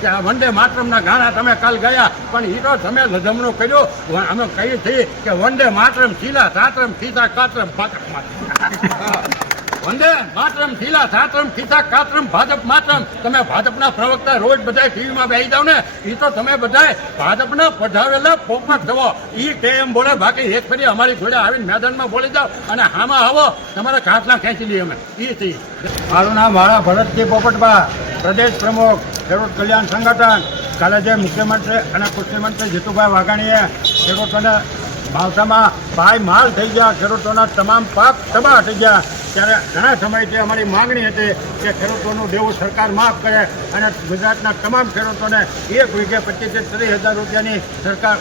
કે આ વંદે માતરમના ગાણા તમે કાલ ગયા, પણ એ તો તમે લધમણું કર્યું. અમે કહીએ છીએ કે વંદે માતરમ શીલા સાતરમ ખીસા કાતરમ વંદે માતરમ શીલા સાતરમ ખીસા કાતરમ ભાજપ માતરમ. તમે ભાજપના પ્રવક્તા રોજ બધા ટીવીમાં બેસી જાવ ને, એ તો તમે બધા ભાજપના પધારેલા પોપટ થવો. એ કે એમ બોલે, બાકી એક ફરી અમારી જોડે આવીને મેદાનમાં બોલી જાઓ અને આમાં આવો તમારા ઘાટલા ખેંચી લઈએ અમે. એ થી મારું નામ મારા ભરતજી પોપટબા, પ્રદેશ પ્રમુખ ખેડૂત કલ્યાણ સંગઠન. કાલે જે મુખ્યમંત્રી અને કૃષિમંત્રી જીતુભાઈ વાઘાણીએ ખેડૂતોને માવઠામાં પાય માલ થઈ ગયા, ખેડૂતોના તમામ પાક તબાહ થઈ ગયા, ત્યારે ઘણા સમયથી અમારી માગણી હતી કે ખેડૂતોનું દેવું સરકાર માફ કરે અને ગુજરાતના તમામ ખેડૂતોને 1 વીઘે 25,000 રૂપિયાની સરકાર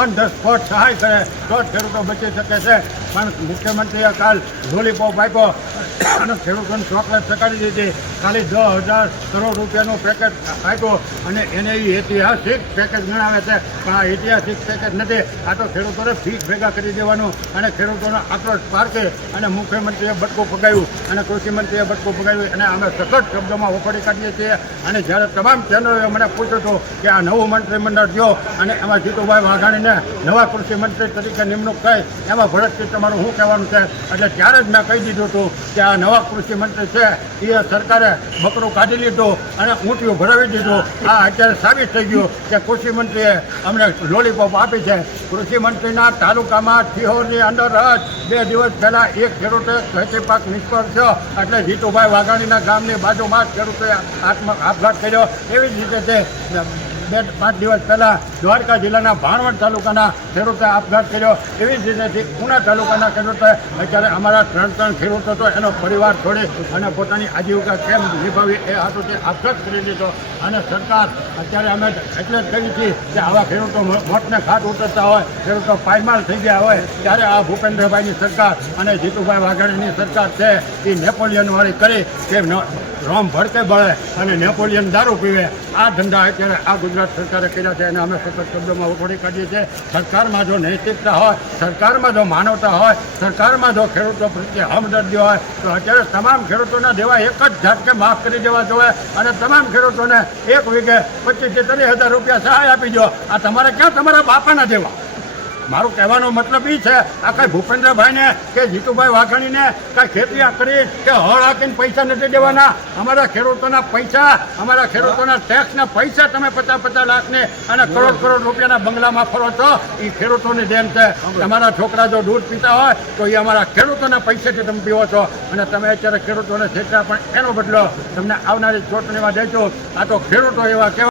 ઓન ધ સ્પોટ સહાય કરે તો જ ખેડૂતો બચી શકે છે. પણ મુખ્યમંત્રીએ કાલ લોલીપોપ આપ્યો અને ખેડૂતોને ચોકલેટ ચકાડી દીધી. ખાલી 10,000 કરોડ રૂપિયાનું પેકેજ આપ્યું અને એને એ ઐતિહાસિક પેકેજ ગણાવે છે, પણ આ ઐતિહાસિક પેકેજ નથી. આ તો ખેડૂતોને ફીસ ભેગા કરી દેવાનું અને ખેડૂતોનો આક્રોશ પારખે અને મુખ્યમંત્રીએ બટકું પગાવ્યું અને કૃષિમંત્રીએ બટકું પગાવ્યું અને અમે સખત શબ્દોમાં વખોડી કાઢીએ છીએ. અને જ્યારે તમામ ચેનલોએ મને પૂછ્યું હતું કે આ નવું મંત્રીમંડળ જો અને એમાં જીતુભાઈ વાઘાણીને નવા કૃષિમંત્રી તરીકે નિમણૂક થઈ, એમાં ભરતજી તમારું શું કહેવાનું છે? એટલે ત્યારે જ મેં કહી દીધું હતું કે આ નવા કૃષિમંત્રી છે એ સરકારે બકરું કાઢી લીધું અને ઊંટિયું ભરાવી દીધું. આ અત્યારે સાબિત થઈ ગયું કે કૃષિમંત્રીએ અમને લોલીપોપ આપી છે. કૃષિમંત્રીના તાલુકામાં શિહોરની અંદર જ 2 દિવસ પહેલાં એક ખેડૂતે ખેતી પાક નિષ્ફળ થયો એટલે જીતુભાઈ વાઘાણીના ગામની બાજુમાં જ ખેડૂતોએ આપઘાત કર્યો. એવી જ રીતે તે 2-5 દિવસ પહેલાં દ્વારકા જિલ્લાના ભાણવડ તાલુકાના ખેડૂતે આપઘાત કર્યો. એવી જ રીતે ઉના તાલુકાના ખેડૂતોએ અત્યારે અમારા 3 ખેડૂતો તો એનો પરિવાર છોડી અને પોતાની આજીવિકા કેમ નિભાવી એ હાથોથી આપઘાત કરી દીધો. અને સરકાર અત્યારે અમે એટલે જ કહીએ છીએ કે આવા ખેડૂતો મોતને ઘાટ ઉતરતા હોય, ખેડૂતો પાયમાલ થઈ ગયા હોય, ત્યારે આ ભૂપેન્દ્રભાઈની સરકાર અને જીતુભાઈ વાઘાણીની સરકાર છે એ નેપોલિયનવાળી કરી કે રોમ ભડકે બળે અને નેપોલિયન દારૂ પીવે. આ ધંધા અત્યારે આ ગુજરાત સરકારે કર્યા છે અને અમે સતત શબ્દોમાં વખોડી કાઢીએ છીએ. સરકારમાં જો નૈતિકતા હોય, સરકારમાં જો માનવતા હોય, સરકારમાં જો ખેડૂતો પ્રત્યે હમદર્દી હોય તો અત્યારે તમામ ખેડૂતોના દેવા એક જ ઝાટકે માફ કરી દેવા જોઈએ અને તમામ ખેડૂતોને 1 વીઘે 25,000 રૂપિયા સહાય આપી દો. આ તમારે ક્યાં તમારા બાપાના દેવા? મારું કહેવાનો મતલબ એ છે, આ કાંઈ ભૂપેન્દ્રભાઈને કે જીતુભાઈ વાઘાણીને કાંઈ ખેતી કરી કે હળ હાકીને પૈસા નથી દેવાના. અમારા ખેડૂતોના પૈસા, અમારા ખેડૂતોના ટેક્સના પૈસા તમે 50-50 લાખને અને કરોડ રૂપિયાના બંગલામાં ફરો છો, એ ખેડૂતોની દેન છે. તમારા છોકરા જો દૂધ પીતા હોય તો એ અમારા ખેડૂતોના પૈસાથી તમે પીવો છો અને તમે અત્યારે ખેડૂતોને છેતરા, પણ એનો બદલો તમને આવનારી ચૂંટણીમાં દેજો. આ તો ખેડૂતો એવા કહેવાય.